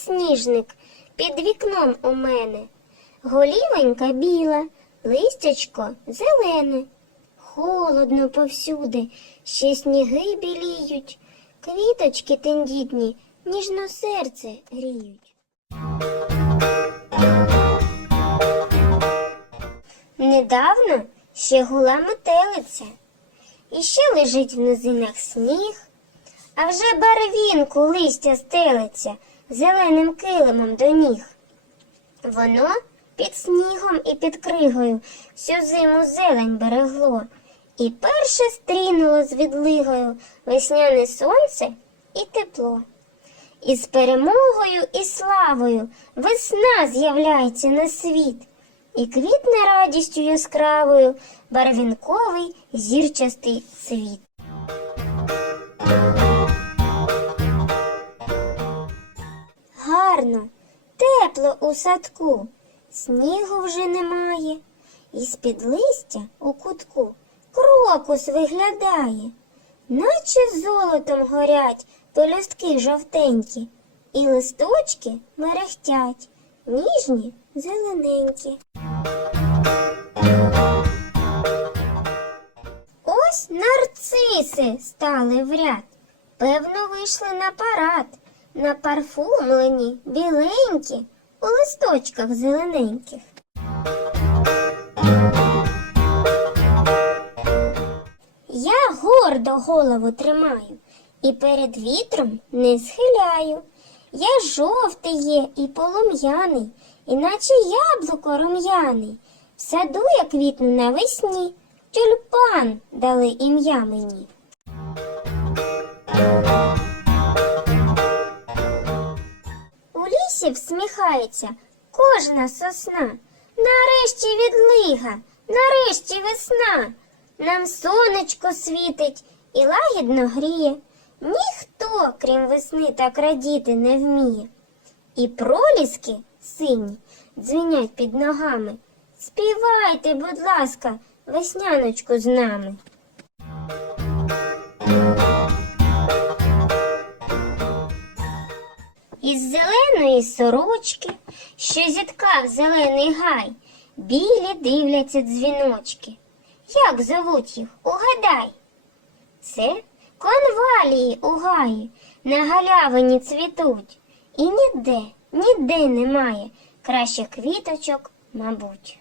підсніжник під вікном у мене. Голівенька біла, листячко зелене. Холодно повсюди, ще сніги біліють, квіточки тендітні, ніжно серце гріють. Недавно ще гула метелиця, і ще лежить в низинах сніг, а вже барвінку листя стелиться зеленим килимом до ніг. Воно під снігом і під кригою всю зиму зелень берегло, і перше стрінуло з відлигою весняне сонце і тепло. І з перемогою і славою весна з'являється на світ, і квітне радістю яскравою барвінковий зірчастий цвіт. У садку, снігу вже немає, і з-під листя у кутку крокус виглядає, наче золотом горять пелюстки жовтенькі, і листочки мерехтять, ніжні зелененькі. Ось нарциси стали в ряд, певно, вийшли на парад, напарфумлені, біленькі, у листочках зелененьких. Я гордо голову тримаю і перед вітром не схиляю. Я жовтий є і полум'яний, іначе яблуко рум'яний. В саду я квітну навесні, тюльпан дали ім'я мені. Лісі всміхається кожна сосна. Нарешті відлига, нарешті весна. Нам сонечко світить і лагідно гріє. Ніхто, крім весни, так радіти не вміє. І проліски сині дзвенять під ногами. Співайте, будь ласка, весняночку з нами. Із зеленої сорочки, що зіткав зелений гай, білі дивляться дзвіночки. Як зовуть їх? Угадай. Це конвалії у гаї, на галявині цвітуть. І ніде, ніде немає кращих квіточок, мабуть.